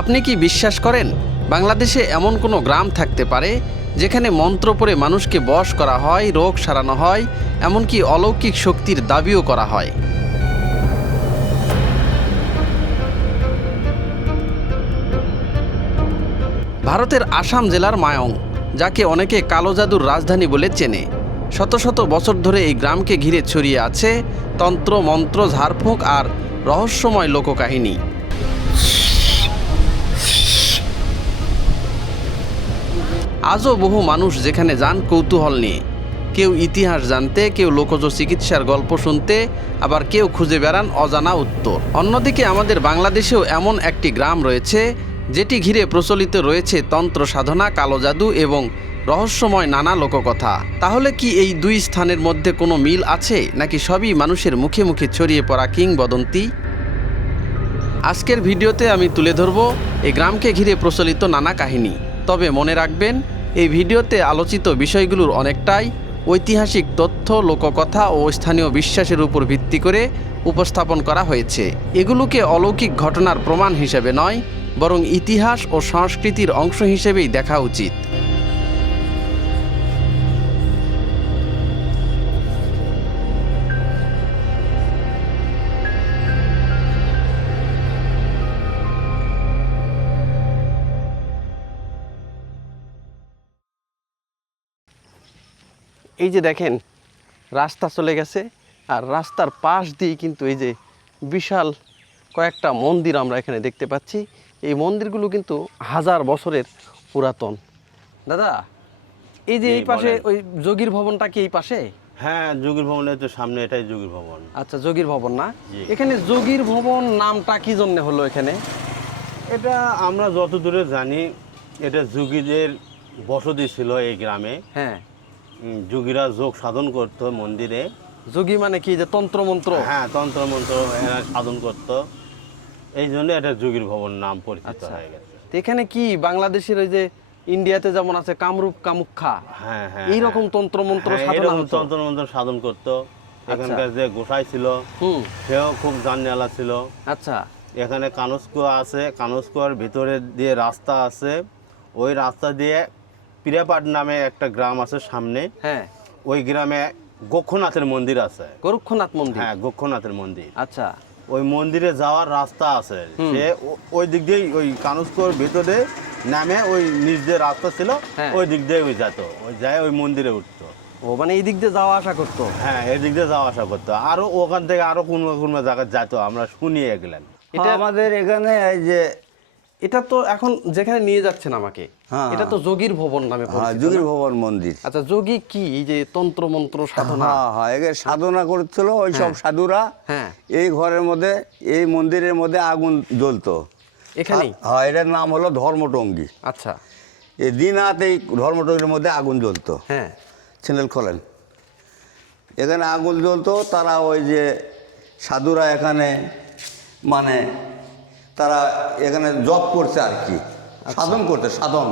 আপনি কি বিশ্বাস করেন বাংলাদেশে এমন কোনো গ্রাম থাকতে পারে যেখানে মন্ত্র পড়ে মানুষকে বশ করা হয়, রোগ সারানো হয়, এমনকি অলৌকিক শক্তির দাবিও করা হয়? ভারতের আসাম জেলার মায়ং, যাকে অনেকে কালো জাদুর রাজধানী বলে চেনে, শত শত বছর ধরে এই গ্রামকে ঘিরে ছড়িয়ে আছে তন্ত্র, মন্ত্র, ঝাড়ফুঁক আর রহস্যময় লোককাহিনী। আজও বহু মানুষ যেখানে যান কৌতূহল নিয়ে, কেউ ইতিহাস জানতে, কেউ লোকজ চিকিৎসার গল্প শুনতে, আবার কেউ খুঁজে বেড়ান অজানা উত্তর। অন্যদিকে আমাদের বাংলাদেশেও এমন একটি গ্রাম রয়েছে যেটি ঘিরে প্রচলিত রয়েছে তন্ত্র সাধনা, কালো জাদু এবং রহস্যময় নানা লোককথা। তাহলে কি এই দুই স্থানের মধ্যে কোনো মিল আছে, নাকি সবই মানুষের মুখে মুখে ছড়িয়ে পড়া কিংবদন্তি? আজকের ভিডিওতে আমি তুলে ধরব এই গ্রামকে ঘিরে প্রচলিত নানা কাহিনী। তবে মনে রাখবেন, এই ভিডিওতে আলোচিত বিষয়গুলোর অনেকটাই ঐতিহাসিক তথ্য, লোককথা ও স্থানীয় বিশ্বাসের উপর ভিত্তি করে উপস্থাপন করা হয়েছে। এগুলোকে অলৌকিক ঘটনার প্রমাণ হিসেবে নয়, বরং ইতিহাস ও সংস্কৃতির অংশ হিসেবেই দেখা উচিত। এই যে দেখেন, রাস্তা চলে গেছে, আর রাস্তার পাশ দিয়ে কিন্তু এই যে বিশাল কয়েকটা মন্দির আমরা এখানে দেখতে পাচ্ছি। এই মন্দিরগুলো কিন্তু হাজার বছরের পুরাতন। দাদা, এই যে এই পাশে ওই যোগীর ভবনটা কি এই পাশে? হ্যাঁ, যোগীর ভবনের তো সামনে, এটাই যোগীর ভবন। আচ্ছা, যোগীর ভবন না? এখানে যোগীর ভবন নামটা কি জন্য হলো এখানে? এটা আমরা যত দূরে জানি, এটা যোগীদের বসতি ছিল এই গ্রামে। হ্যাঁ, যোগীরা যোগ সাধন করত মন্দিরে। যোগী মানে কি, যে তন্ত্র মন্ত্র? হ্যাঁ, তন্ত্র মন্ত্র এরা সাধন করত, এই জন্য এটা যোগীর ভবন নাম পরিচিত হয়ে গেছে। তো এখানে কি বাংলাদেশের ওই যে ইন্ডিয়াতে যেমন আছে কামরূপ, কামাখ্যা, হ্যাঁ হ্যাঁ, এইরকম তন্ত্র মন্ত্র সাধনা এরকম হতো? তন্ত্র মন্ত্র সাধন করত। এখানকার যে গোসাই ছিল সেও খুব জাননেওয়ালা ছিল। আচ্ছা, এখানে কানস্কুয়া আছে, কানস্কুয়ার ভিতরে দিয়ে রাস্তা আছে, ওই রাস্তা দিয়ে পিরাপাট নামে একটা গ্রাম আছে সামনে। হ্যাঁ, ওই গ্রামে গোরক্ষনাথের মন্দির আছে। গোরক্ষনাথ মন্দির? হ্যাঁ, গোরক্ষনাথের মন্দির। আচ্ছা, ওই মন্দিরে যাওয়ার রাস্তা আছে, সে ওই দিক দিয়ে ওই কানস্কুয়ার ভিতরে নামে ওই নিচ দিয়ে রাস্তা ছিল, ওই দিক দিয়ে ওই যেত, ওই যায় ওই মন্দিরে উঠতো। ও মানে এই দিক দিয়ে যাওয়া আসা করতো? হ্যাঁ, এই দিক দিয়ে যাওয়া আসা করতো। আরো ওখান থেকে আরো কোন কোন জায়গায় যেত, আমরা শুনিয়ে গেলেন। এটা আমাদের এখানে এই যে এটা তো এখন যেখানে নিয়ে যাচ্ছেন আমাকে, এটা তো যোগীর ভবন নামে পরিচিত। যোগীর ভবন মন্দির। আচ্ছা, যোগী কি এই যে তন্ত্র মন্ত্র সাধনা? হ্যাঁ, এখানে সাধনা করছিল ওই সব সাধুরা। হ্যাঁ, এই ঘরের মধ্যে, এই মন্দিরের মধ্যে আগুন জ্বলতো এখানেই? হ্যাঁ, এটার নাম হলো ধর্মটঙ্গী। আচ্ছা, এই দিনহাত এই ধর্মটঙ্গির মধ্যে আগুন জ্বলতো। হ্যাঁ, চ্যানেল খোলেন, এখানে আগুন জ্বলতো। তারা ওই যে সাধুরা এখানে মানে তারা এখানে জপ করছে আর কি, সাধন করতে, সাধন।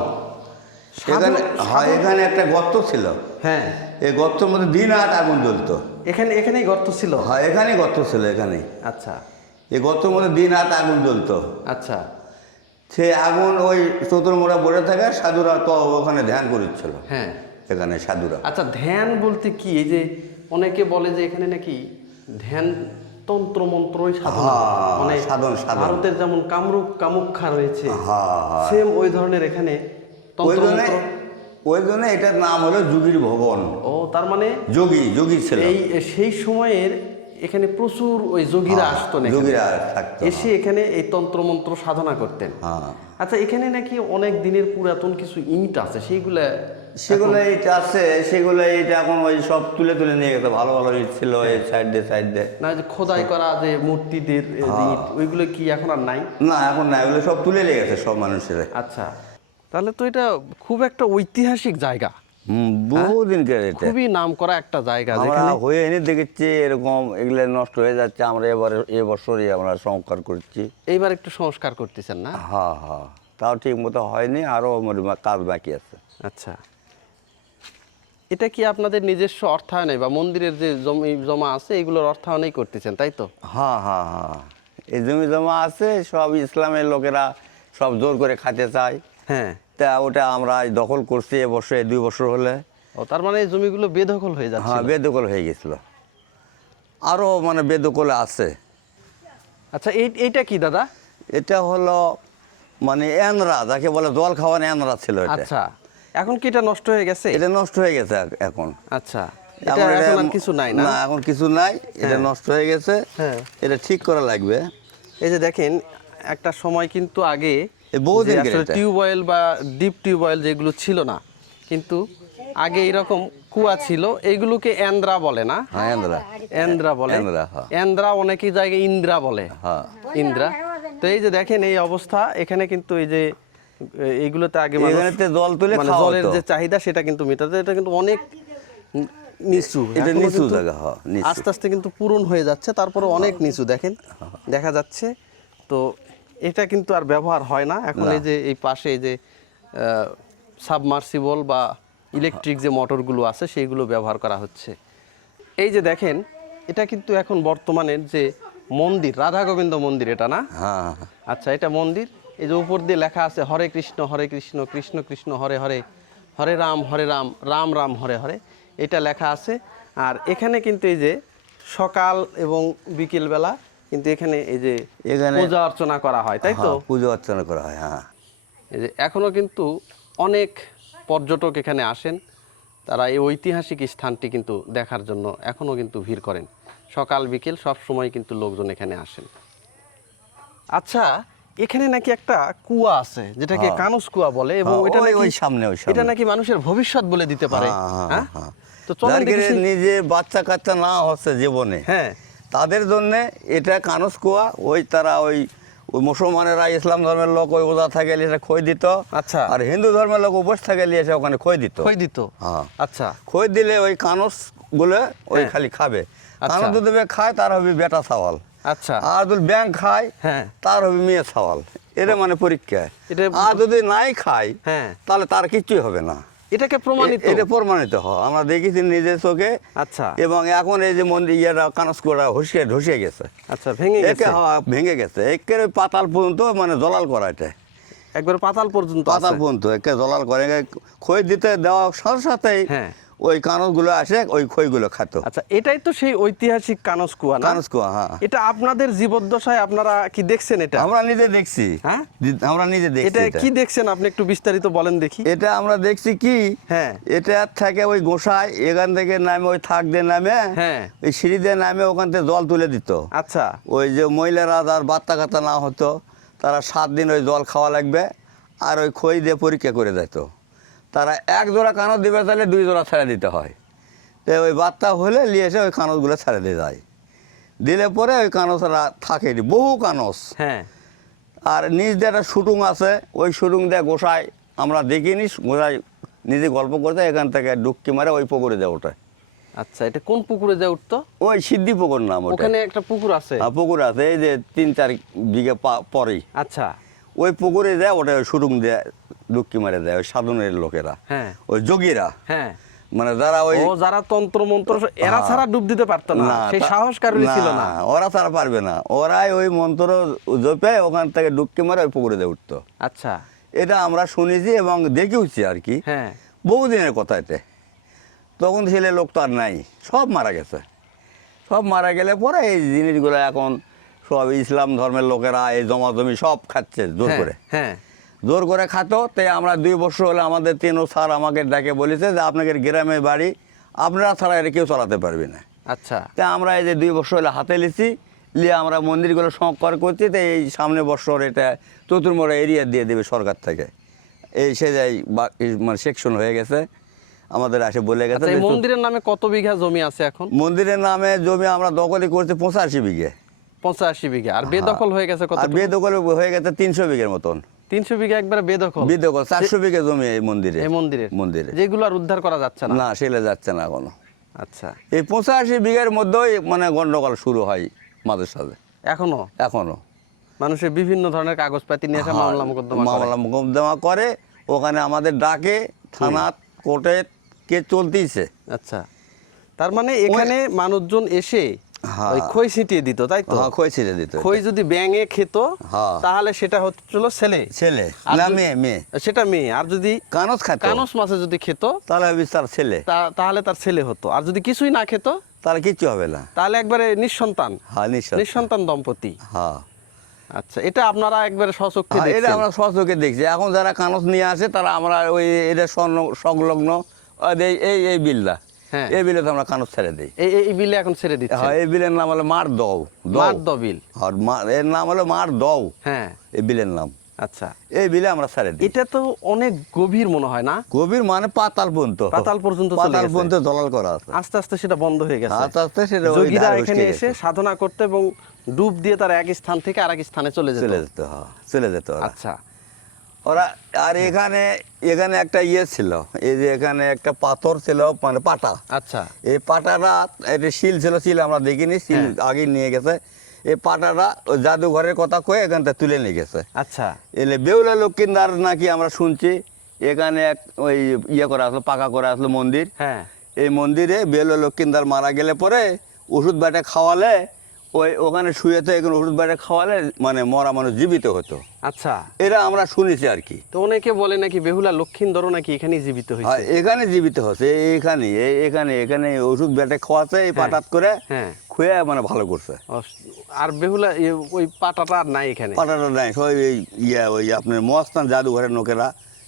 এখানে হ্যাঁ, এখানে একটা গর্ত ছিল। হ্যাঁ, এই গর্তের মধ্যে দিন রাত আগুন জ্বলতো। এখানেই গর্ত ছিল? হ্যাঁ, এখানেই গর্ত ছিল, এখানেই। আচ্ছা, এই গর্তের মধ্যে দিন রাত আগুন জ্বলতো। আচ্ছা, সে আগুন ওই চতুর্মুড়া পড়ে থাকে, সাধুরা তো ওখানে ধ্যান করছিল। হ্যাঁ, এখানে সাধুরা। আচ্ছা, ধ্যান বলতে কি? এই যে অনেকে বলে যে এখানে নাকি ধ্যান, তন্ত্র মন্ত্রই সাধনা, মানে সাধন। ভারতের যেমন কামরূপ, কামাখ্যা রয়েছে, হ্যাঁ, সেম ওই ধরনের এখানে তন্ত্র মন্ত্র। ওই জন্য এটার নাম হলো যোগীর ভবন। ও, তার মানে যোগী ছিল এই সেই সময়ের এখানে প্রচুর ওই যোগীরা আসতেন, যোগীরা থাকতো, এসে এখানে এই তন্ত্র মন্ত্র সাধনা করতেন। আচ্ছা, এখানে নাকি অনেক দিনের পুরাতন কিছু ইট আছে, সেগুলো ইট আছে, সেগুলো ইট এখন ওই সব তুলে তুলে নিয়ে গেছে। ভালো ভালো ইট ছিল এই সাইড দিয়ে না, যে খোদাই করা যে মূর্তিদের ইট, ওইগুলো কি এখন আর নাই? না, এখন না, এগুলো সব তুলে নিয়ে গেছে সব মানুষের। আচ্ছা, তাহলে তো এটা খুব একটা ঐতিহাসিক জায়গা। বহুদিনকার, এটা খুবই নাম করা একটা জায়গা, যেখানে হয়ে এনে দেখেছি এরকম এগুলো নষ্ট হয়ে যাচ্ছে। আমরা এবছরই আমরা সংস্কার করছি। এইবার একটু সংস্কার করতেছেন না? হ্যাঁ, তাও ঠিক মতো হয়নি, আরো কাজ বাকি আছে। আচ্ছা, এটা কি আপনাদের নিজস্ব অর্থায়নে বা মন্দিরের যে জমি জমা আছে এগুলোর অর্থায়নেই করতেছেন, তাই তো? হ্যাঁ, এই জমি জমা আছে, সব ইসলামের লোকেরা সব জোর করে খাতে চায়। হ্যাঁ, তা ওটা আমরা দখল করছি এবছর 2 বছর হলে। ও তার মানে এই জমিগুলো বেদখল হয়ে যাচ্ছে। হ্যাঁ, বেদখল হয়ে গেছিল, আরও মানে বেদখলে আছে। আচ্ছা, এইটা কি দাদা? এটা হলো মানে এনরা, যাকে বলে জল খাওয়ানো এনরা ছিল এটা। আচ্ছা, এখন কি এটা নষ্ট হয়ে গেছে? এটা নষ্ট হয়ে গেছে এখন। আচ্ছা, এটা এখন আর কিছু নাই না? না, এখন কিছু নাই, এটা নষ্ট হয়ে গেছে। হ্যাঁ, এটা ঠিক করা লাগবে। এই যে দেখেন, একটা সময় কিন্তু আগে বহুদিন যে আসলে টিউবওয়েল বা ডিপ টিউবওয়েল যেগুলো ছিল না, কিন্তু আগে এরকম কুয়া ছিল, এইগুলোকে এন্দ্রা বলে না? হ্যাঁ, এনরা, এন্দ্রা বলে। এনরা, হ্যাঁ। এন্দ্রা অনেকই জায়গায় ইন্দ্রা বলে। হ্যাঁ, ইন্দ্রা। তো এই যে দেখেন এই অবস্থা, এখানে কিন্তু এই যে এইগুলোতে আগে মানুষ এখানেতে জল তুলে মানে খাওয়া জলের হতো। যে চাহিদা সেটা কিন্তু মেটাতে, এটা কিন্তু অনেক নিচু, এটা এখনো নিচু কিন্তু জায়গা, হ্যাঁ, নিচু। আস্তে আস্তে কিন্তু পূরণ হয়ে যাচ্ছে, তারপরে অনেক নিচু দেখেন দেখা যাচ্ছে। তো এটা কিন্তু আর ব্যবহার হয় না এখন। এই যে এই পাশে এই যে সাবমার্সিবল বা ইলেকট্রিক যে মোটরগুলো আছে সেইগুলো ব্যবহার করা হচ্ছে। এই যে দেখেন, এটা কিন্তু এখন বর্তমানের যে মন্দির, রাধা গোবিন্দ মন্দির, এটা না? হ্যাঁ, আচ্ছা, এটা মন্দির। এই যে উপর দিয়ে লেখা আছে হরে কৃষ্ণ কৃষ্ণ কৃষ্ণ হরে হরে, হরে রাম রাম রাম হরে হরে, এটা লেখা আছে। আর এখানে কিন্তু এই যে সকাল এবং বিকেল বেলা কিন্তু এখানে এই যে এখানে পূজা অর্চনা করা হয়, তাই তো? হ্যাঁ, পুজো অর্চনা করা হয়। হ্যাঁ, এই যে এখনো কিন্তু অনেক পর্যটক এখানে আসেন, তারা এই ঐতিহাসিক স্থানটি কিন্তু দেখার জন্য এখনো কিন্তু ভিড় করেন। সকাল বিকেল সব সময় কিন্তু লোকজন এখানে আসেন। আচ্ছা, এখানে নাকি একটা কুয়া আছে যেটাকে কানস কুয়া বলে, এবং হ্যাঁ, এটা ওই- নাকি ওই সামনে, ওই সামনে। এটা নাকি মানুষের ভবিষ্যৎ বলে দিতে পারে। হ্যাঁ, তো চলেন যার দেখি। নিজে বাচ্চা কাচ্চা না হচ্ছে জীবনে, হ্যাঁ, তাদের জন্য এটা কানস কুয়া। ওই তারা ওই মুসলমানেরা, ইসলাম ধর্মের লোক ওই ওজা থাকে এসে খই দিত। আচ্ছা। আর হিন্দু ধর্মের লোক উপোস থাকে এসে ওখানে খই দিত। খই দিত। হ্যাঁ, আচ্ছা, খই দিলে ওই কানস গুলো ওই হ্যাঁ। খালি খাবে। আচ্ছা। কানস যদি খায় তার হবে বেটা সওয়াল, আচ্ছা, আর যদি ব্যাং খায় হ্যাঁ, তার হবে মেয়ে সওয়াল। এটা মানে পরীক্ষা। এটা- আর যদি নাই খায় হ্যাঁ, তাহলে তার কিছুই হবে না। এটাকে প্রমাণিত। এটা প্রমাণিত হয়, আমরা দেখেছি নিজের চোখে। আচ্ছা, এবং এখন এই যে মন্দির ইয়েরা কানসকোড়া ধসে গেছে। আচ্ছা, ভেঙে গেছে, ভেঙে গেছে একেবারে পাতাল পর্যন্ত, মানে জলাল করা এটা। একবার পাতাল পর্যন্ত পাতাল আছে। পর্যন্ত একে জলাল করে খই দিতে দেওয়া সাথে সাথেই হ্যাঁ, ওই কানসগুলো আসে, ওই খইগুলো খাতো। আচ্ছা, এটাই তো সেই ঐতিহাসিক কানস কুয়া না? কানসকোয়া, হ্যাঁ। এটা আপনাদের জীবদ্দশায় আপনারা কি দেখছেন এটা? আমরা নিজে দেখছি। হ্যাঁ? আমরা নিজে দেখছি এটা এটা। কি দেখছেন আপনি একটু বিস্তারিত বলেন দেখি। এটা আমরা দেখছি কি, হ্যাঁ, এটা থেকে ওই গোসাই এখান থেকে নামে ওই থাক দিয়ে নামে, হ্যাঁ, ওই সিঁড়ি দিয়ে নামে ওখান থেকে জল তুলে দিত। আচ্ছা, ওই যে মহিলারা যার বাচ্চা কাচ্চা না হতো তারা 7 দিন ওই জল খাওয়া লাগবে, আর ওই খই দিয়ে পরীক্ষা করে যেত। তারা 1 জোড়া কানস দিবে তাহলে 2 জোড়া ছেড়ে দিতে হয়। তো ওই বাচ্চা হলে নিয়ে এসে ওই কানসগুলো ছেড়ে দিয়ে যায়। দিলে পরে ওই কানসরা থাকে বহু কানস। হ্যাঁ, আর নিজ দিয়ে একটা শুটুং আছে, ওই শুটুং দিয়ে গোসাই আমরা দেখিনি, গোসাই নিজে গল্প করতে এখান থেকে ডুবকি মারে ওই পুকুরে দেয় ওটা। আচ্ছা, এটা কোন পুকুরে যা উঠতো? ওই সিদ্ধি পুকুর নাম ওটা। ওখানে একটা পুকুর আছে। পুকুর আছে এই যে 3-4 বিঘা পরেই। আচ্ছা, ওই পুকুরে দেয় ওটা, ওই শুরুং দেয় ডুবকি মারে দেয় ওই সাধনের লোকেরা, হ্যাঁ, ওই যোগীরা, হ্যাঁ, মানে যারা ওই ও যারা তন্ত্র মন্ত্র, এরা ছাড়া ডুব দিতে পারতো না, সেই সাহস কারোরই ছিল না। ওরা তারা পারবে না, ওরাই ওই মন্ত্র জপে ওখান থেকে ডুবকি মারে ওই পুকুরে দিয়ে উঠতো। আচ্ছা, এটা আমরা শুনেছি এবং দেখেওছি আর কি, হ্যাঁ, বহুদিনের কথা এতে। তখন ছেলে লোক তো আর নাই, সব মারা গেছে। সব মারা গেলে পরে এই জিনিসগুলো এখন সব ইসলাম ধর্মের লোকেরা এই জমি সব খাচ্ছে জোর করে। হ্যাঁ, জোর করে খাতো। তাই আমরা 2 বছর হলে আমাদের 3 স্যার আমাকে ডাকে বলেছে যে আপনাদের গ্রামে বাড়ি, আপনারা ছাড়া এটা কেউ চালাতে পারবে না। আচ্ছা, তাই আমরা এই যে 2 বছর হলে হাতে লিছি, নিয়ে আমরা মন্দিরগুলো সংস্কার করছি। তাই এই সামনে বছর এটা চতুর্মুড়া এরিয়া দিয়ে দেবে সরকার থেকে। এই সে যাই মানে সেকশন হয়ে গেছে, আমাদের আসে বলে গেছে। আচ্ছা, এই মন্দিরের নামে কত বিঘা জমি আছে এখন? মন্দিরের নামে জমি আমরা দখলই করছি 85 বিঘে। 85 বিঘা। আর বেদখল হয়ে গেছে কত? আর বেদখল হয়ে গেছে 300 বিঘের মতন। 300 বিঘা একবারে বেদখল। বেদখল 400 বিঘা জমি এই মন্দিরে। এই মন্দিরে যেগুলো আর উদ্ধার করা যাচ্ছে না। না, সেলে যাচ্ছে না এখনো। আচ্ছা, এই 85 বিঘার মধ্যেই মানে গন্ডগোল শুরু হয় মাঝে সাথে এখনো। মানুষের বিভিন্ন ধরনের কাগজপাতি নিয়ে এসে মামলা মোকদ্দমা করে। ওখানে আমাদের ডাকে থানা কোর্টে কে চলতেইছে। আচ্ছা, তার মানে এখানে মানুষজন এসে হ্যাঁ। ওই খই ছিটিয়ে দিত, তাই তো? হ্যাঁ, খই ছিঁড়ে দিত। খই যদি ব্যাঙে খেত হ্যাঁ। তাহলে সেটা হচ্ছিল ছেলে। ছেলে আর না যদি- মেয়ে? মেয়ে। সেটা মেয়ে। আর যদি কানস খাত কানস মাছে যদি খেত তাহলে হবে তার ছেলে, তাহলে তার ছেলে হতো। আর যদি কিছুই না খেত তাহলে কিচ্ছু হবে না। তাহলে একবারে নিঃসন্তান, হ্যাঁ, নিশ্চয়। নিঃসন্তান দম্পতি। হ্যাঁ, আচ্ছা, এটা আপনারা একবারে স্বচক্ষে হ্যাঁ, এটা দেখছেন? আমরা সচক্ষে দেখছি। এখন যারা কানস নিয়ে আসে তারা আমরা ওই এটা সংলগ্ন এই বিলটা, হ্যাঁ। এই বিলে তো আমরা কানস ছেড়ে দিই। এই বিলে এখন ছেড়ে দিচ্ছে। হ্যাঁ, এই বিলের নাম হলো মার দৌ। মার দবিল। আর এর নাম হলো মার দৌ। হ্যাঁ, এই বিলের নাম। আচ্ছা। এই বিলে আমরা ছেড়ে দিই। এটা তো অনেক গভীর মনে হয় না? গভীর মানে পাতাল পর্যন্ত, পাতাল পর্যন্ত চলে পাতাল গেছে। পর্যন্ত দলাল করা আছে। আস্তে আস্তে সেটা বন্ধ হয়ে গেছে। আস্তে আস্তে সেটা ওই যোগীরা ধারে এখানে উঠে এসে গেছে। সাধনা করতে এবং ডুব দিয়ে তার এক স্থান থেকে আরেক স্থানে চলে যেত। চলে যেত, হ্যাঁ, চলে যেত ওরা। আচ্ছা, ওরা আর এখানে একটা ইয়ে ছিল, এই যে এখানে একটা পাথর ছিল, মানে পাটা। আচ্ছা, এই পাটাটা, এটা শিল ছিল, শিল আমরা দেখিনি, শিল আগে নিয়ে গেছে। এই পাটাটা ওই জাদুঘরের কথা কয়ে এখান থেকে তুলে নিয়ে গেছে। আচ্ছা, এলে বেউলা লক্ষ্মীন্দার নাকি আমরা শুনছি এখানে এক ওই ইয়ে করা আসলো, পাকা করা আসলো মন্দির। হ্যাঁ, এই মন্দিরে বেউলা লক্ষ্মীন্দার মারা গেলে পরে ওষুধ বাটা খাওয়ালে, ওখানে শুয়েতে এখানে ওষুধ বাটা খাওয়ালে মানে মরা মানুষ জীবিত হতো। আচ্ছা। এরা আমরা শুনেছি আর কি। তো অনেকে বলে নাকি বেহুলা লক্ষিন্দরও নাকি এখানেই জীবিত আর হয়েছে। এখানে জীবিত হচ্ছে, এখানে ওষুধ বেটে খাওয়াছে, এই পাটাত করে হ্যাঁ। খুঁয়ে মানে ভালো করছে। আর বেহুলা ওই পাটাটা আর নাই এখানে। পাটাটা নাই, সব ওই আপনার মস্তান জাদুঘরের লোকেরা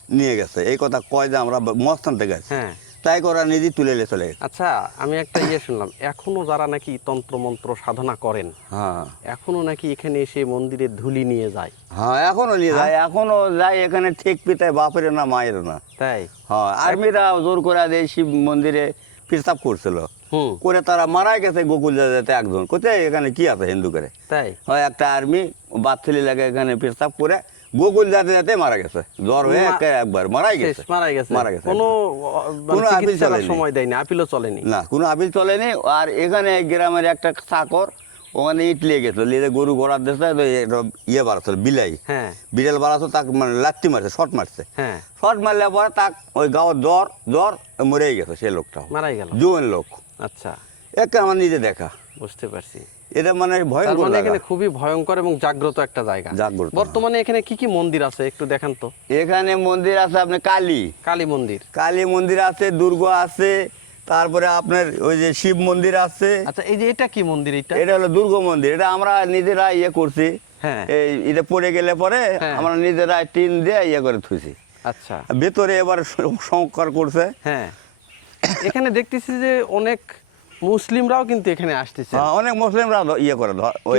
নিয়ে গেছে। এই কথা কয় যে আমরা মস্তান থেকে গেছি, হ্যাঁ। তাই করা নিজে তুলে নিয়ে চলে গেছে। আচ্ছা, আমি একটা শুনলাম, এখনো যারা নাকি তন্ত্র মন্ত্র সাধনা করেন, হ্যাঁ, এখনো নাকি এখানে এসে মন্দিরের ধুলি নিয়ে যায়। হ্যাঁ, এখনো নিয়ে যায়, এখনো যায়। এখানে ঠিক পিতায় বাপের না মায়ের না। তাই? হ্যাঁ, আর্মিরা জোর করে দেয় শিব মন্দিরে পেশাব করছিল, হুম। করে তারা মারা গেছে। গোকুল যাতে একজন কোথায় এখানে কি আছে হিন্দু করে। তাই? হয় একটা আর্মি বাচ্চালি লাগে এখানে পেশাব করে গোকুল যাতে মারা গেছে, জ্বর হয়ে একবার মারাই শেষ, গেছে। মারা গেছে। মারা গেছে। কোনো কোনো আপিল চিকিৎসার চলেনি। সময় দেয়নি, আপিলও চলেনি। না, কোনো আপিল চলেনি। আর এখানে গ্রামের একটা চাকর ওখানে ইট লিয়ে গেছিল, লিয়ে গরু ঘোড়ার দেশে ইয়ে বাড়াচ্ছিল, বিলাই, হ্যাঁ, বিড়াল বাড়াচ্ছিল, তাকে মানে লাত্তি মারছে, শট মারছে। হ্যাঁ, শট মারলে পরে তাক ওই গাঁৱত জ্বর মরেই গেছে সে লোকটা, মারাই গেল। জুয়ান লোক। আচ্ছা, একে আমার নিজে দেখা, বুঝতে পারছি। এটা মানে তার ভয়ঙ্কর মানে জায়গা। এখানে খুবই ভয়ঙ্কর এবং জাগ্রত একটা জায়গা। জাগ্রত, বর্তমানে এখানে কি কি মন্দির আছে একটু দেখান তো। এখানে মন্দির আছে আপনার কালী মন্দির। কালী মন্দির আছে, দুর্গা আছে, তারপরে আপনার ওই যে শিব মন্দির আছে। আচ্ছা, এই যে এটা কি মন্দির? এটা হলো দুর্গা মন্দির। এটা আমরা নিজেরা ইয়ে করছি, হ্যাঁ। এটা পড়ে গেলে পরে হ্যাঁ। আমরা নিজেরা টিন দিয়ে ইয়ে করে থুইছি। আচ্ছা, ভেতরে এবার সংস্কার করছে। হ্যাঁ। এখানে দেখতেছি যে অনেক মুসলিমরাও কিন্তু এখানে আসতেছে। হ্যাঁ, অনেক মুসলিমরা ইয়ে করে ওই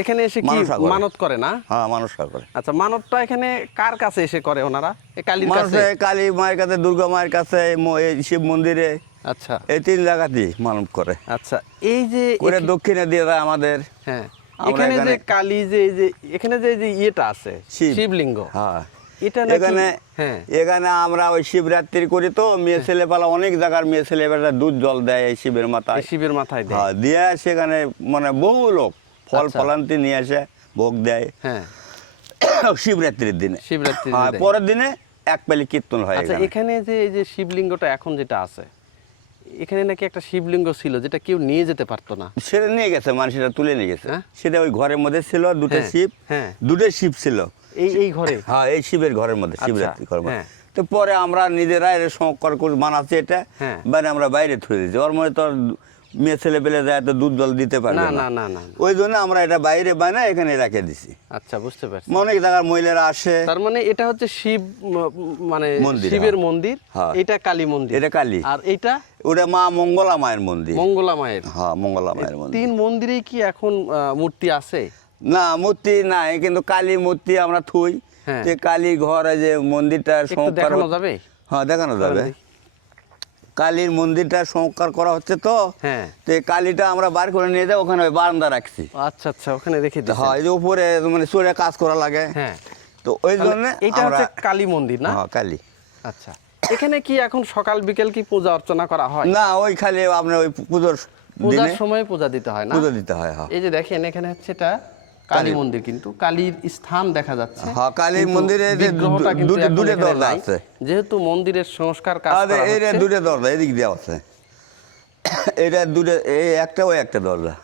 এখানে এসে কি মানসা করে। মানত করে না? হ্যাঁ, মানুষরা করে। আচ্ছা, মানতটা এখানে কার কাছে এসে করে ওনারা? এই কালীর কাছে? মানুষে কালী মায়ের কাছে, দুর্গা মায়ের কাছে, এই শিব মন্দিরে, আচ্ছা, এই 3 জায়গাতেই মানত করে। আচ্ছা। এই যে করে দক্ষিণে দিয়ে দেয় আমাদের। হ্যাঁ, আমরা এখানে যে এখানে- কালী যে এই যে এখানে যে ইয়েটা আছে, শিবলিঙ্গ, হ্যাঁ, এটা নাকি? এখানে হ্যাঁ, এখানে আমরা ওই শিবরাত্রি করি, তো মেয়ে ছেলেবেলা অনেক জায়গার মেয়ে ছেলেবেলা দুধ জল দেয় এই শিবের মাথায়। এই শিবের মাথায় দেয়। হ্যাঁ, দিয়ে সেখানে মানে বহু লোক ফল আচ্ছা। ফলান্তি নিয়ে আসে, ভোগ দেয় হ্যাঁ, শিবরাত্রির দিনে। শিবরাত্রির হ্যাঁ, দিনে। পরের দিনে এক পালি কীর্তন হয় আচ্ছা, এখানে। এখানে যে এই যে শিবলিঙ্গটা এখন যেটা আছে, এখানে নাকি একটা শিবলিঙ্গ ছিল যেটা কেউ নিয়ে যেতে পারতো না। সেটা নিয়ে গেছে, মানুষেরা তুলে নিয়ে গেছে। হ্যাঁ? সেটা ওই ঘরের মধ্যে ছিল, দুটো হ্যাঁ, শিব, হ্যাঁ। দুটো শিব ছিল। এই ঘরে? হ্যাঁ, এই শিবের ঘরের মধ্যে, আচ্ছা, শিবরাত্রি ঘরের মধ্যে। হ্যাঁ। তো পরে আমরা নিজেরা এর সংস্কার করে বানাচ্ছি এটা, হ্যাঁ। মানে আমরা বাইরে থুয়ে দিচ্ছি। ওর মধ্যে তো আর মেয়ে ছেলে পেলে যায় তো দুধ জল দিতে পারবে না, না। না, না, না। ওই জন্য আমরা এটা বাইরে বানাই এখানে রেখে দিছি। আচ্ছা, বুঝতে পারছি। অনেক জায়গার মহিলারা আসে। তার মানে এটা হচ্ছে শিব মানে মন্দির, শিবের হ্যাঁ। মন্দির। হ্যাঁ। এটা কালী মন্দির। এটা কালী। আর এটা ওটা মা মঙ্গলা মায়ের মন্দির। মঙ্গলা মায়ের। হ্যাঁ, মঙ্গলা মায়ের মন্দির। 3 মন্দিরেই কি এখন মূর্তি আছে? না, মূর্তি নাই, কিন্তু কালী মূর্তি আমরা থুই। হ্যাঁ। যে কালী ঘর, যে মন্দিরটা একটু সংস্কার, দেখানো যাবে? হ্যাঁ, দেখানো যাবে। কালীর মন্দিরটা সংস্কার করা হচ্ছে তো, হ্যাঁ। তো এই কালীটা আমরা বার করে নিয়ে যাই, ওখানে ওই বারান্দা রাখছি। আচ্ছা, আচ্ছা, ওখানে রেখে দিয়েছেন। হ্যাঁ, এই যে উপরে মানে চড়ে কাজ করা লাগে। হ্যাঁ, তো ওই জন্য এটা হচ্ছে কালী মন্দির না? হ্যাঁ, কালী। আচ্ছা, এখানে কি এখন সকাল বিকেল কি পূজা অর্চনা করা হয়? না, ওই খালি আপনার ওই পুজোর পূজার দিনে সময় পূজা দিতে হয় না? পুজো দিতে হয়। হ্যাঁ, এই যে দেখেন এখানে হচ্ছে এটা কালী মন্দির, কিন্তু কালীর স্থান দেখা যাচ্ছে। হ্যাঁ, কালীর কিন্তু মন্দিরে যে বিগ্রহটা কিন্তু দুটো এখন এখানে দরজা নাই। আছে। যেহেতু মন্দিরের সংস্কার কাজ আর করা এই হচ্ছে। দুটো দরজা এদিক দেওয়া আছে। এটা দুটো, এই একটা ওই একটা দরজা।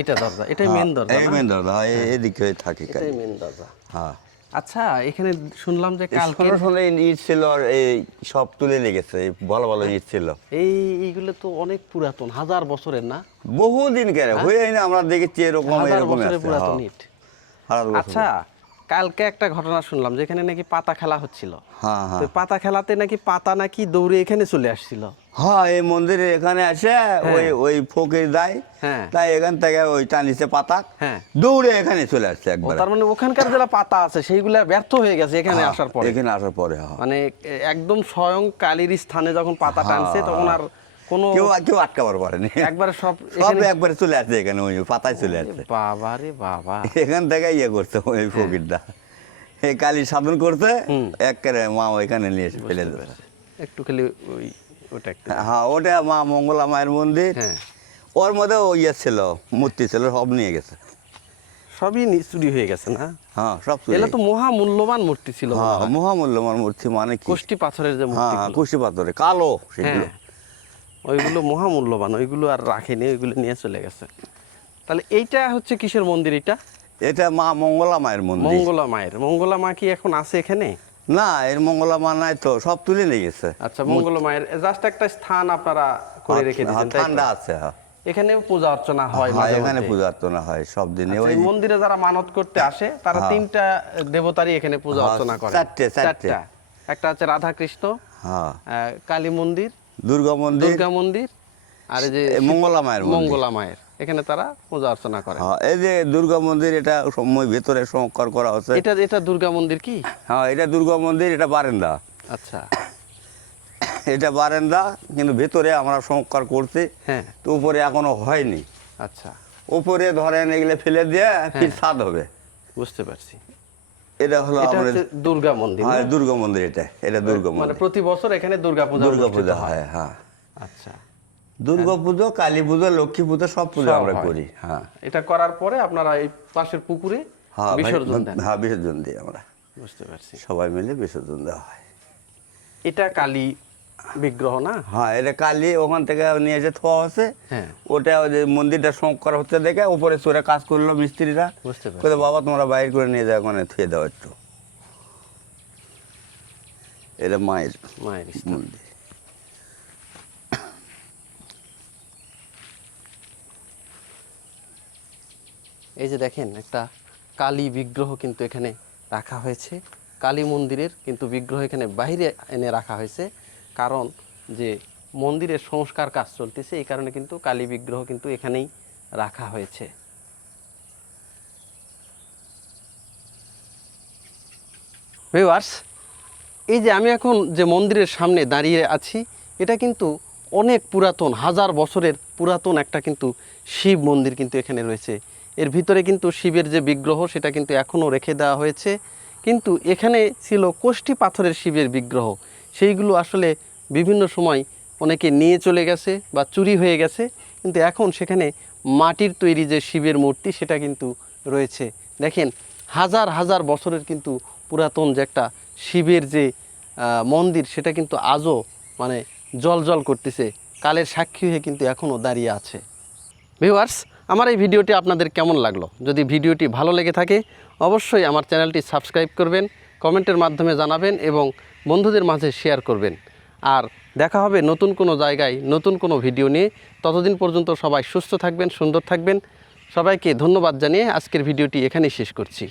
এটা দরজা, এটাই মেন দরজা। এই মেন দরজা, এদিকে থাকে। এটাই মেন দরজা। হ্যাঁ। আচ্ছা, এখানে শুনলাম যে কালকে শুনে ইট ছিল, আর এই সব তুলে লেগেছে, ভালো ভালো ইট ছিল। এইগুলো তো অনেক পুরাতন, হাজার বছরের না? বহুদিন কেন হয়ে না, আমরা দেখেছি এরকম হাজার এরকম বছরের আছে। পুরাতন হ্যাঁ। ইট। হাজার বছর। আচ্ছা, কালকে একটা ঘটনা শুনলাম যেখানে নাকি পাতা খেলা হচ্ছিল। হ্যাঁ হ্যাঁ তো পাতা খেলাতে নাকি পাতা নাকি দৌড়ে এখানে চলে আসছিল। হ্যাঁ, এই মন্দিরে এখানে আসে ওই ফকির দেয়, হ্যাঁ। তাই এখান থেকে ওই টানিছে পাতা, হ্যাঁ। দৌড়ে এখানে চলে আসছে ও, একবার। তার মানে ওখানকার যারা পাতা আছে সেইগুলা ব্যর্থ হয়ে গেছে এখানে আসার পরে। এখানে আসার পরে হ্যাঁ। মানে একদম স্বয়ং কালীর স্থানে যখন পাতা টানছে তখন আর কোনো কেউ আটকাবার পারেনি, একবারে সব সব একবারে চলে আসছে এখানে, ওই পাতায় চলে আসছে। বাবা রে বাবা। এখান থেকে করছে ওই ফকিরটা, এই কালী সাধন করছে, একেবারে মা ওইখানে নিয়ে এসে ফেলে দেবে। একটু খালি ওই ওটা একটু। হ্যাঁ, ওটা মা মঙ্গলা মায়ের মন্দির। হ্যাঁ, ওর মধ্যে ছিল, মূর্তি ছিল, সব নিয়ে গেছে। সবই চুরি হয়ে গেছে না? হ্যাঁ, সব চুরি। এগুলো তো মহা মূল্যবান মূর্তি ছিল। হ্যাঁ, মহামূল্যবান মূর্তি, মানে কি কোষ্টি পাথরের যে মূর্তি। হ্যাঁ, কুশি পাথরে কালো সেগুলো। হ্যাঁ, ওইগুলো মহামূল্যবান, ওইগুলো আর রাখেনি, ওইগুলো নিয়ে চলে গেছে। তাহলে এইটা হচ্ছে কিসের মন্দির? এটা মা মঙ্গলা মায়ের মন্দির। মঙ্গলা মায়ের। মঙ্গলা মা কি এখন আছে এখানে? না, এর মঙ্গলা মা নাই তো, সব তুলে নিয়ে গেছে। আচ্ছা, মঙ্গলা মায়ের জাস্ট একটা স্থান আপনারা করে রেখে দিয়েছেন, তাই তো? ঠান্ডা আছে। হ্যাঁ, এখানে পূজা অর্চনা হয় মাঝে এখানে মধ্যে। পূজা অর্চনা হয় সব দিনে। আচ্ছা, ওই এই মন্দিরে যারা মানত করতে আসে তারা তিনটা দেবতারই এখানে পূজা হ্যাঁ, অর্চনা করে। চারটে। একটা হচ্ছে রাধা কৃষ্ণ, হ্যাঁ, কালী মন্দির, দুর্গা মন্দির, দুর্গা মন্দির, আর এই যে মঙ্গলা মায়ের মন্দির। মঙ্গলা মায়ের, এখানে তারা পূজা অর্চনা করে। হ্যাঁ, এই যে দুর্গা মন্দির, এটা সময় ভেতরে সংস্কার করা হচ্ছে। এটা দুর্গা মন্দির কি? হ্যাঁ, এটা দুর্গা মন্দির, এটা বারান্দা। আচ্ছা, এটা বারান্দা, কিন্তু ভেতরে আমরা সংস্কার করছি। হ্যাঁ। তো উপরে এখনো হয়নি। আচ্ছা, উপরে ধরেন এগুলো ফেলে দিয়ে ফির ছাদ হবে। বুঝতে পারছি। এটা হলো এটা আমাদের হচ্ছে দুর্গা মন্দির। হ্যাঁ, দুর্গা মন্দির। এটা দুর্গা মানে মন্দির। প্রতি বছর এখানে দুর্গা পূজা দুর্গা অনুষ্ঠিত পূজা হয়। হয়। হ্যাঁ, আচ্ছা, দুর্গা পুজো, কালী পুজো, লক্ষ্মী পুজো সব পুজো সব আমরা হয়। করি। হ্যাঁ এটা করার পরে আপনারা এই পাশের পুকুরে হ্যাঁ, বিসর্জন দেন। হ্যাঁ, বিসর্জন দিই আমরা, বুঝতে পারছি। সবাই মিলে বিসর্জন দেওয়া হয়। এটা কালী বিগ্রহ না? হ্যাঁ, এটা কালী ওখান থেকে নিয়ে এসে থোয়া হচ্ছে। হ্যাঁ, ওটা ওই যে মন্দিরটা সংস্কার হচ্ছে দেখে উপরে চড়ে কাজ করলো মিস্ত্রিরা। বুঝতে পারছি। বলে বাবা তোমরা বাইরে করে নিয়ে যাও, ওখানে থুয়ে দাও একটু। এটা মায়ের স্থান। মন্দির। এই যে দেখেন, একটা কালী বিগ্রহ কিন্তু এখানে রাখা হয়েছে। কালী মন্দিরের কিন্তু বিগ্রহ এখানে বাইরে এনে রাখা হয়েছে, কারণ যে মন্দিরের সংস্কার কাজ চলতেছে, এই কারণে কিন্তু কালী বিগ্রহ কিন্তু এখানেই রাখা হয়েছে। ভিউয়ার্স, এই যে আমি এখন যে মন্দিরের সামনে দাঁড়িয়ে আছি, এটা কিন্তু অনেক পুরাতন, হাজার বছরের পুরাতন একটা কিন্তু শিব মন্দির কিন্তু এখানে রয়েছে। এর ভিতরে কিন্তু শিবের যে বিগ্রহ সেটা কিন্তু এখনও রেখে দেওয়া হয়েছে, কিন্তু এখানে ছিল কোষ্টি পাথরের শিবের বিগ্রহ। সেইগুলো আসলে বিভিন্ন সময় অনেকে নিয়ে চলে গেছে বা চুরি হয়ে গেছে, কিন্তু এখন সেখানে মাটির তৈরি যে শিবের মূর্তি সেটা কিন্তু রয়েছে। দেখেন, হাজার হাজার বছরের কিন্তু পুরাতন যে একটা শিবের যে মন্দির, সেটা কিন্তু আজও মানে জ্বলজ্বল করতেছে, কালের সাক্ষী হয়ে কিন্তু এখনও দাঁড়িয়ে আছে। ভিউয়ার্স, আমার এই ভিডিওটি আপনাদের কেমন লাগলো? যদি ভিডিওটি ভালো লেগে থাকে অবশ্যই আমার চ্যানেলটি সাবস্ক্রাইব করবেন, কমেন্টের মাধ্যমে জানাবেন এবং বন্ধুদের মাঝে শেয়ার করবেন। আর দেখা হবে নতুন কোনো জায়গায় নতুন কোনো ভিডিও নিয়ে। ততদিন পর্যন্ত সবাই সুস্থ থাকবেন, সুন্দর থাকবেন। সবাইকে ধন্যবাদ জানিয়ে আজকের ভিডিওটি এখানেই শেষ করছি।